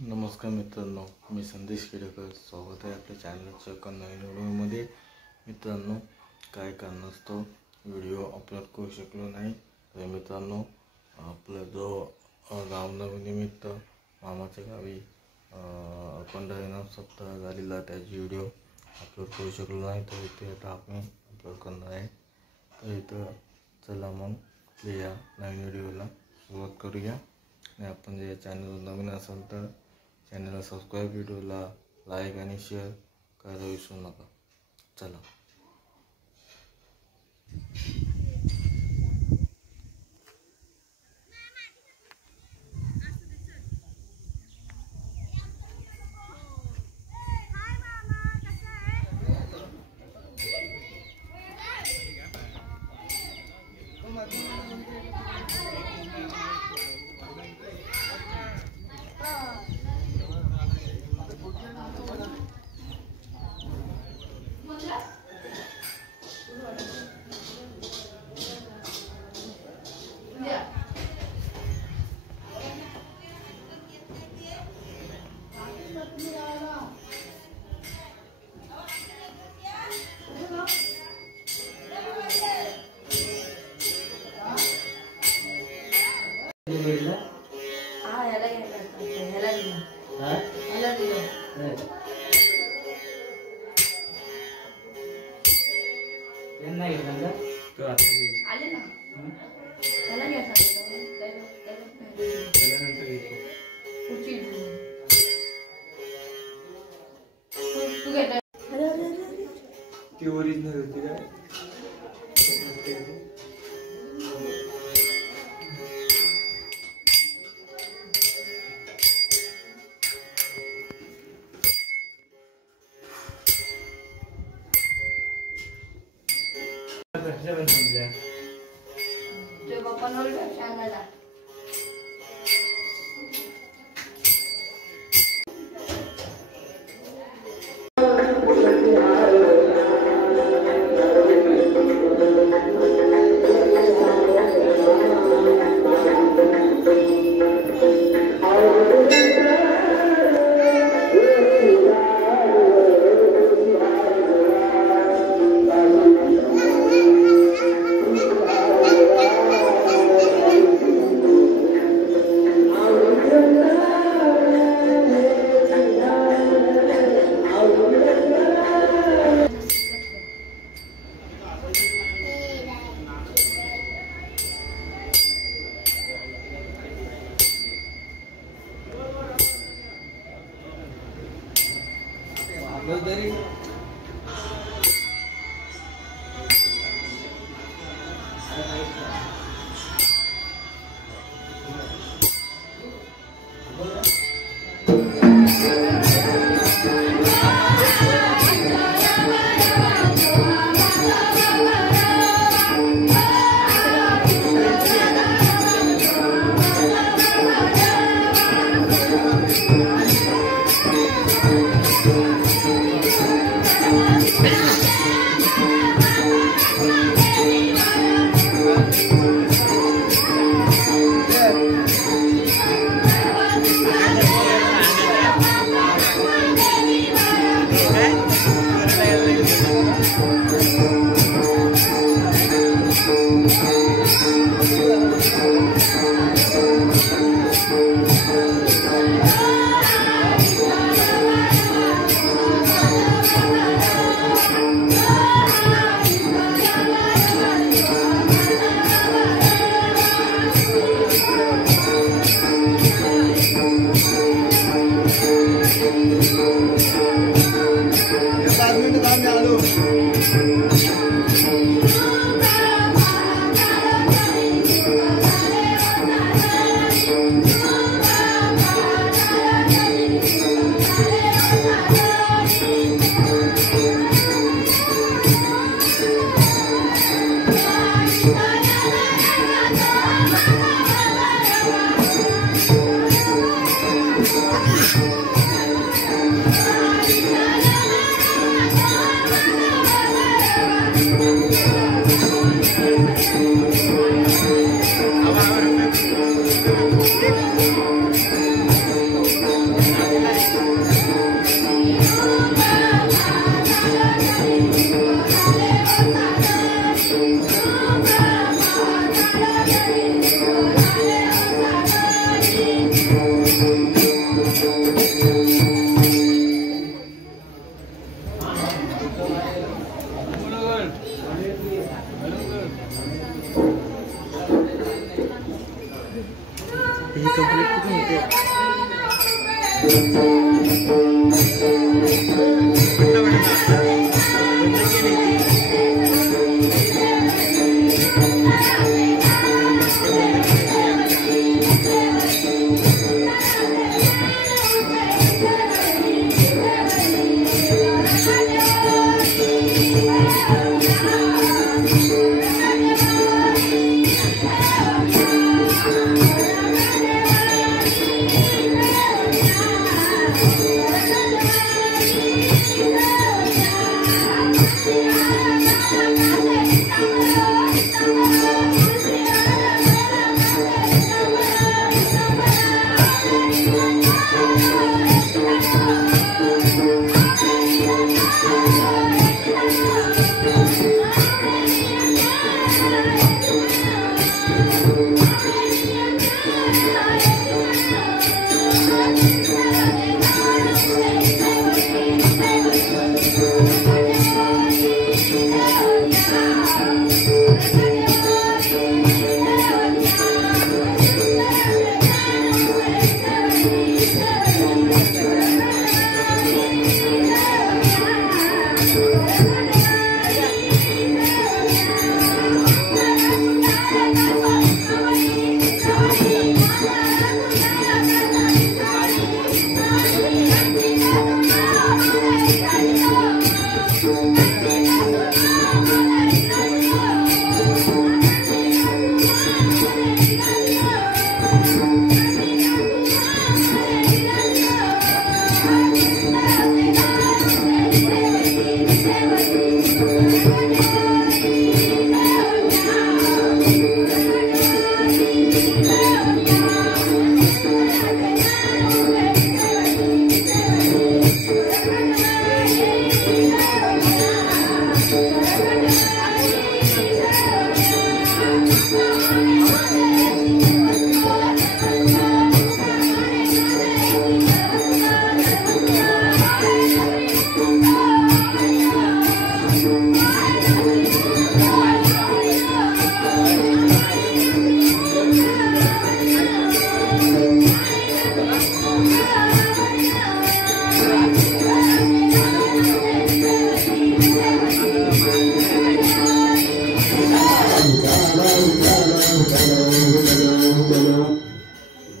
नमस्कार मित्रांनो, मी संदेश केळकर. स्वागत आहे आपल्या चॅनलच्या एका नवीन व्हिडिओमध्ये. मित्रांनो, काय कारणास्तव व्हिडिओ अपलोड करू शकलो नाही. तर मित्रांनो, आपला जो रामनवमीनिमित्त मामाच्या गावी पंढरीनाथ सप्ताह झालेला, त्याची व्हिडिओ अपलोड करू शकलो नाही. तर इथे आता आपण अपलोड करणार आहे. तर इथं चला मग या नवीन व्हिडिओला सुरुवात करूया. आणि आपण जर चॅनल नवीन असाल तर चॅनलला सबस्क्राईब, व्हिडिओला लाईक आणि शेअर करायला विसरू नका. चला. ती ओरिजिनल होती काय?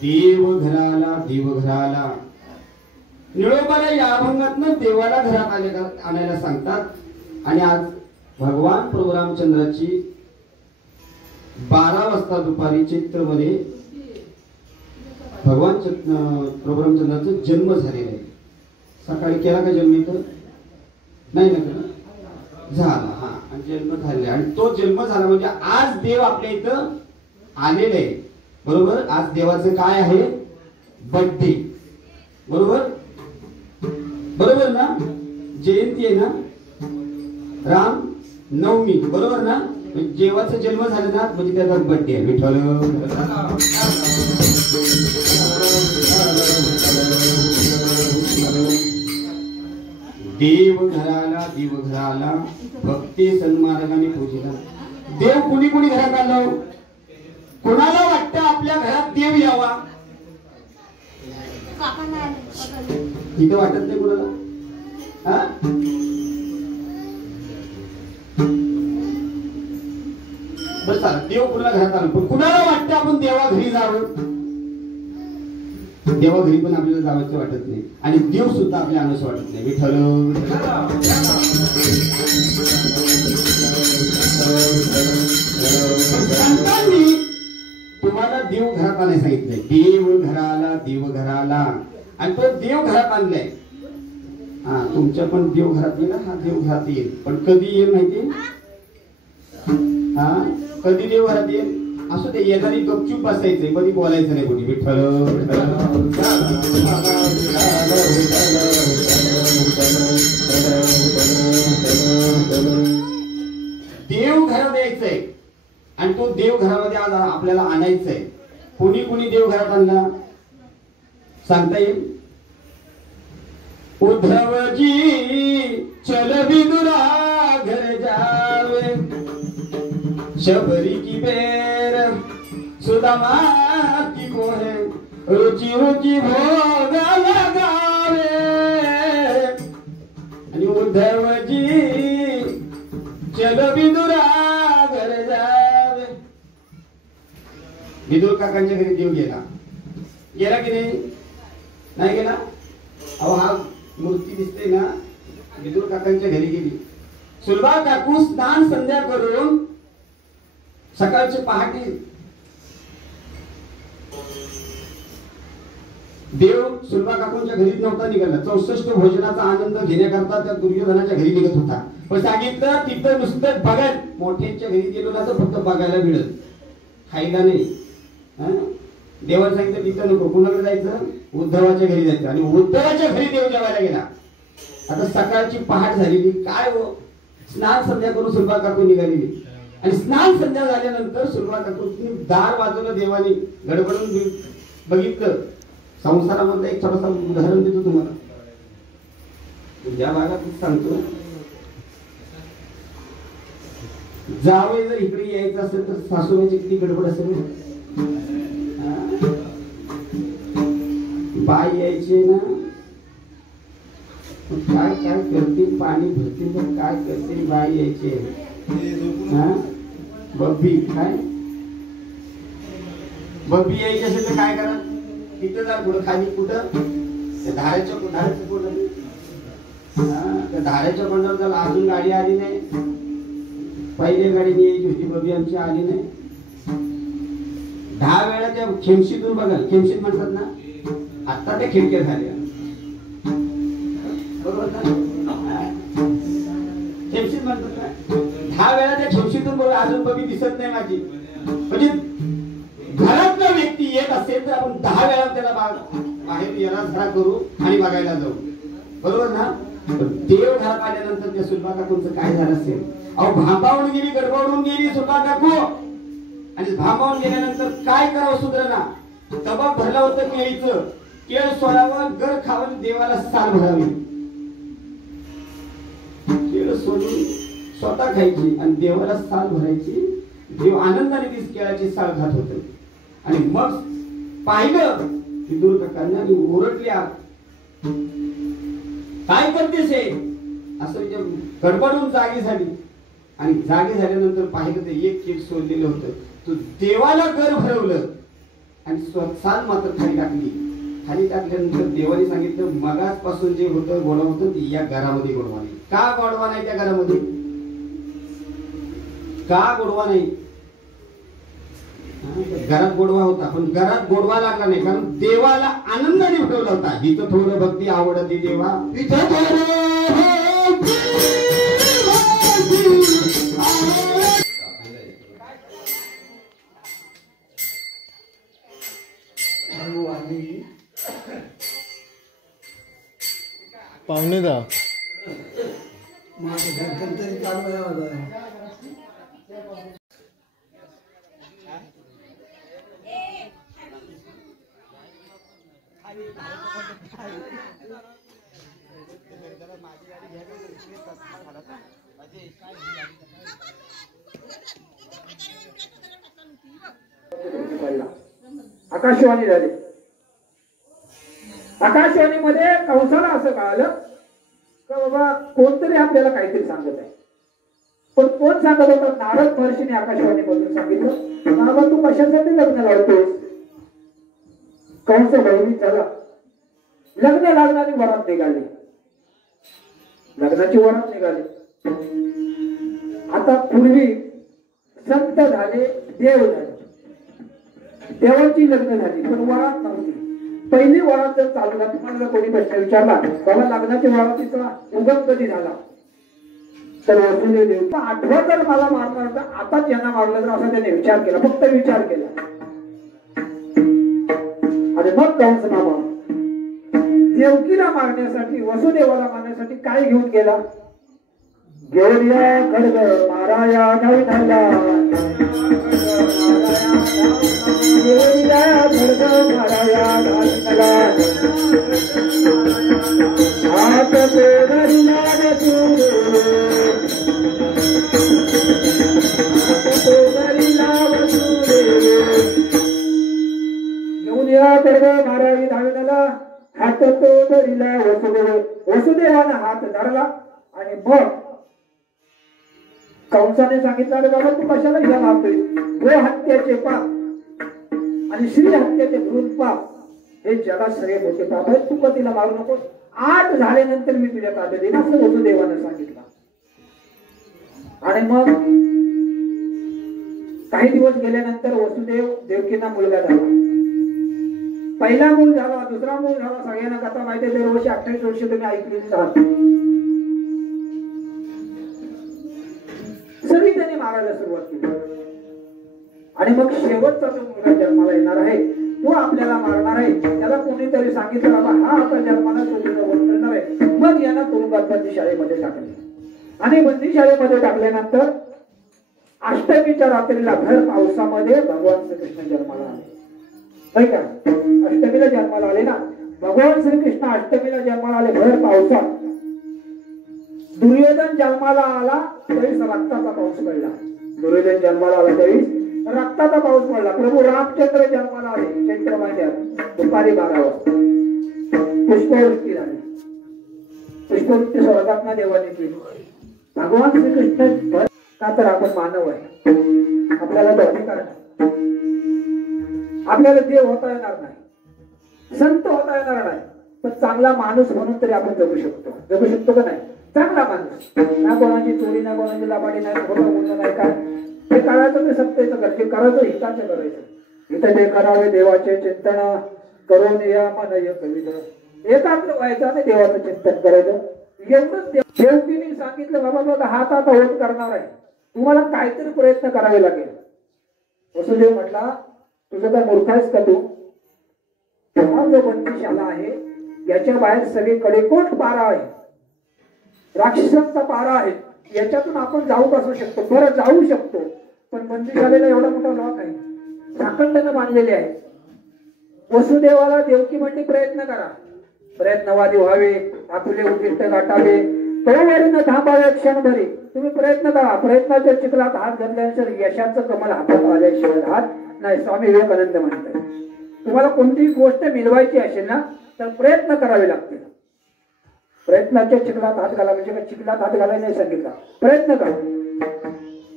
देवघराला देवघराला निळोबाला या अभंगातनं देवाला घरात आणायला सांगतात। आणि आज भगवान प्रभू रामचंद्राची 12 वाजता दुपारी चैत्रमध्ये भगवान प्रभू रामचंद्राचा जन्म झालेला आहे। सकाळी केला का जन्म इथं? नाही ना झाला, हा, आणि जन्म झालेला आणि तो जन्म झाला म्हणजे आज देव आपल्या इथं आलेले आहे, बरोबर। आज देवाचं काय आहे? बर्थडे, बरोबर बरोबर ना। जयंती आहे ना, राम नवमी, बरोबर ना। देवाचा जन्म झाला ना म्हणजे त्याचा बर्थडे आहे। विठ्ठल देवघराला देवघराला भक्ती सन्मार्गाने पूजिला। देव कुणी कुणी घरात आलं? कोणाला वाटतं आपल्या घरात देव यावा? इथं वाटत नाही कोणाला? हा, बस चालेल, देव कुणाला घरात आलं, पण कुणाला वाटतं आपण देवा घरी जावं? देवा घरी पण आपल्याला जावंच वाटत नाही आणि देव सुद्धा आपल्या आणूच वाटत नाही। विठ्ठल संतांनी तुम्हाला देव घरात आणायला सांगितलंय, देव घराला देवघराला, आणि तो देव घरात आणलाय। हा, तुमच्या पण देव घरात येईल, हा देव घरात येईल, पण कधी येईल माहिती? हा, कधी देव घरात येईल असं ते येणारी गपचूप बसायचंय, कधी बोलायचं नाही कोणी। विठ्ठल देव घरात यायचंय आणि तो देव घरामध्ये आज आपल्याला आणायचंय। कोणी कोणी देव घरात आणला सांगता येईल? उद्धवजी चल विदुरा घर जावे, शबरी की बेर सुदामा की कोहे, रुचि रुचि भोगा लग काकांच्या घरी देव गेला की नाही गेला? अहो हा मूर्ती दिसते ना, विदुर काकांच्या घरी गेली. सुलभा काकू स्नान संध्या करून सकाळचे पहाटे देव सुलभा काकूंच्या घरी नव्हता निघाला. 64 भोजनाचा आनंद घेण्याकरता त्या दुर्योधनाच्या घरी निघत होता. पण सांगितलं तिथं नुसतं बघायला, मोठ्यांच्या घरी गेलो ना तर फक्त बघायला मिळत, खायला नाही. देवाला सांगितलं तिथं नको, कुणाकडे जायचं? उद्धवाच्या घरी जायचं. आणि उद्धवाच्या घरी देव जेवायला गेला. आता सकाळची पहाट झालेली, काय हो, स्नान संध्या करून सुलभा काकू निघालेली. आणि स्नान संध्या झाल्यानंतर सुलभा काकूंनी दार वाजवलं. देवानी गडबडून बघितलं. संसारामधलं एक छोटासा उदाहरण देतो तुम्हाला, ज्या भागात सांगतो. जावई जर इकडे यायचं असेल तर सासूबाईची किती गडबड असेल. बाई यायचे ना, काय काय करतील, पाणी भरतील तर काय करतील. बाई यायचे, बब्बी काय बब्बी यायची असेल तर काय करा, तिथं जा पुढं खाली, कुठं त्या धाऱ्याच्या पुढं, त्या धाऱ्याच्या कोणावर त्याला अजून गाडी आली नाही. पहिली गाडी यायची होती, बबी आमची आली नाही. 10 वेळा त्या खेमशीतून बघाल, खेमशीत म्हणतात ना, आता त्या खिडक्या झाल्या, बरोबर ना, खेमशीत म्हणतात ना. 10 वेळा त्या खेमशीतून बघा, अजून बबी दिसत नाही माझी. म्हणजे घरातला व्यक्ती येत असेल तर आपण 10 वेळा त्याला बाहेर येणार धरा करू आणि बघायला जाऊ, बरोबर ना. देव घरात आल्यानंतर त्या सुलभा काकूंचं काय झालं असेल. अहो भांबावून गेली, गडबडून गेली सुलभा काकू. आणि भांबावून गेल्यानंतर काय करावं सुधरना. तबक भरलं होतं केळीचं, केळ सोडावं, गर खावं, देवाला साल भरावी. केळ सोडून स्वतः खायची आणि देवाला साल भरायची. देव आनंदाने ती केळाची साल खात होते. आणि मग पाहिलं विदुर काकांना आणि ओरडल्या, काय करतेस हे असं विचार. गडबडून जागी झाली. आणि जागी झाल्यानंतर पाहिलं तर एक केक सोडलेलं होतं. तो देवाला कर भरवलं आणि साल मात्र खाली टाकली. खाली टाकल्यानंतर देवाने सांगितलं, मगाचपासून जे होतं गोडवा होतं ते या घरामध्ये गोडवा नाही. का गोडवा नाही त्या घरामध्ये? का गोडवा नाही? घरात गोडवा होता पण घरात गोडवा लागला नाही, कारण देवाला आनंदाने भरवला होता. इथं थोडं भक्ती आवडते देवा, इथं पाहुणे दा आकाशवाणी झाली. आकाशवाणीमध्ये कंसाला असं कळालं का बाबा कोणतरी आपल्याला काहीतरी सांगत आहे. पण कोण सांगत होता? नारद महर्षीने आकाशवाणीमधून सांगितलं, बाबा तू कशासाठी लग्न लावतोस? कंस बहिणी चला लग्न लागणारी वरात निघाली, लग्नाची वरात निघाली. आता पूर्वी संत झाले, देव झाले, देवाची लग्न झाली पण वरात नव्हती. पहिली वरात जर चालू झाली, तुम्हाला कोणी प्रश्न विचारला बाबा लग्नाच्या वरातीचा उगम कधी झाला तर वसुदेव. आठवण जर मला मारणार तर आताच यांना मारलं तर असा त्याने विचार केला, फक्त विचार केला. आणि मग कंस मामा देवकीला मारण्यासाठी, वसुदेवाला मारण्यासाठी काय घेऊन गेला? घेऊन या खडग माराया नाही झाला, घेऊन या खडग माराया नाही झाला. हात पेरला घेऊन या खडग मारावी धाविला. हात तो धरिला वसुदेव, वसुदेवानं हात धरला. आणि मग कंसाने सांगितलं, अरे बाबा तू कशाला घ्या लावतोय? गो हत्याचे पाप आणि श्री हत्याचे घृण पाप हे जगात सगळे मोठे पाप आहे. तू का तिला मारू नकोस. 8 झाल्यानंतर मी तुझ्या ताब्यात देईन असं वसुदेवानं सांगितलं. आणि मग काही दिवस गेल्यानंतर वसुदेव देवकींना मुलगा झाला. पहिला मूल झाला, दुसरा मूल झाला. सगळ्यांना कथा माहिती आहे. दरवर्षी 28 वर्ष तुम्ही ऐकलेलीच आहात. सगळी त्यांनी मारायला सुरुवात केली. आणि मग शेवटचा जो मुलगा जन्माला येणार आहे तो आपल्याला मारणार आहे. त्याला कोणीतरी सांगितलं बाबा हा आता जन्माला सोडून वध करणार आहे. मग यांना तुरुंगात बंदी शाळेमध्ये टाकले. आणि बंदी शाळेमध्ये टाकल्यानंतर अष्टमीच्या रात्रीला भर पावसामध्ये भगवान श्रीकृष्ण जन्माला आले. नाही का? अष्टमीला जन्माला आले ना भगवान श्रीकृष्ण. अष्टमीला जन्माला आले भर पावसात. दुर्योधन जन्माला आला त्यावेळेस रक्ताचा पाऊस पडला. दुर्योधन जन्माला आला त्यावेळेस रक्ताचा पाऊस पडला. प्रभू रामचंद्र जन्माला आले चैत्र महिन्यात दुपारी 12 वाजता. पुष्पवृष्टी झाली. पुष्पवृष्टी स्वर्गात देवाने केली. भगवान श्रीकृष्ण का तर आपण मानव आहे. आपल्याला तो अधिकार नाही. आपल्याला देव होता येणार नाही, संत होता येणार नाही, पण चांगला माणूस म्हणून तरी आपण जगू शकतो. जगू शकतो का नाही? चांगला माणूस. ना कोणाची चोरी, ना कोणाची लाबाडी नाही, खोटं बोलणं नाही. काय हे करायचं ते सत्तेचं करायचं, करायचं हिताचं करायचं. हित जे करावे देवाचे चिंतन करून या मन कवित. एकाग्र व्हायचं आणि देवाचं चिंतन करायचं. एवढंच देवकीने सांगितलं बाबा बघा हात आता होत करणार आहे, तुम्हाला काहीतरी प्रयत्न करावे लागेल. वसुदेव म्हटला तुझं काय मूर्ख आहेस का तू? हा जो बंदिशाला आहे याच्या बाहेर सगळीकडे कोट पारा आहे, राक्षसांचा पारा आहे. याच्यातून आपण जाऊ कसं शकतो? बरं जाऊ शकतो, पण बंदिशालेला एवढा मोठा लॉक आहे, झाकंडानं बांधलेले आहे. वसुदेवाला देवकी म्हणली प्रयत्न करा, प्रयत्नवादी व्हावे, आपले उद्दिष्ट गाठावे, तळवारीनं थांबावे क्षणभरी. तुम्ही प्रयत्न करा. प्रयत्नाच्या चिखलात हात घातल्यानंतर यशाचं कमल हातात आल्याशिवाय हात नाही. स्वामी विवेकानंद म्हणतात तुम्हाला कोणतीही गोष्ट मिळवायची असेल ना तर प्रयत्न करावे लागतील. प्रयत्नाच्या चिखलात हात घाला म्हणजे चिखलात हात घालायला नाही सांगितलं, प्रयत्न करा.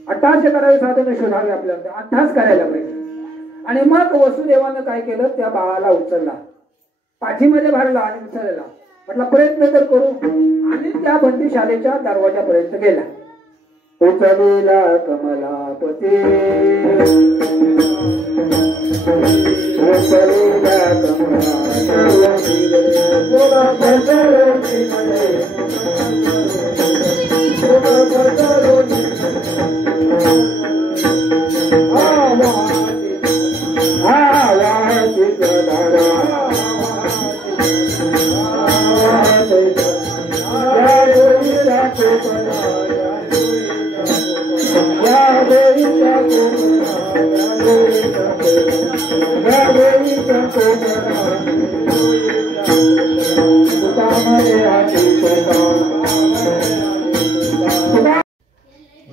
अट्टास करावे, साधन शोधावे, आपल्याला अट्टास करायला पाहिजे. आणि मग वसुदेवानं काय केलं, त्या बाळाला उचलला, पाठीमध्ये भरला आणि उचलला. म्हटलं प्रयत्न तर करू. आणि त्या बंदीशालेच्या दरवाजापर्यंत गेला. उचलला कमलापती, उचलला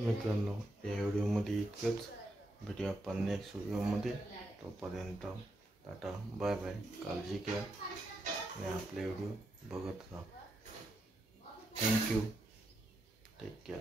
मित्रांनो या व्हिडिओमध्ये इतकंच. भेटूया आपण नेक्स्ट व्हिडिओमध्ये. तोपर्यंत टाटा बाय बाय. काळजी घ्या आणि आपले व्हिडिओ बघत राहा. थँक्यू. Take care.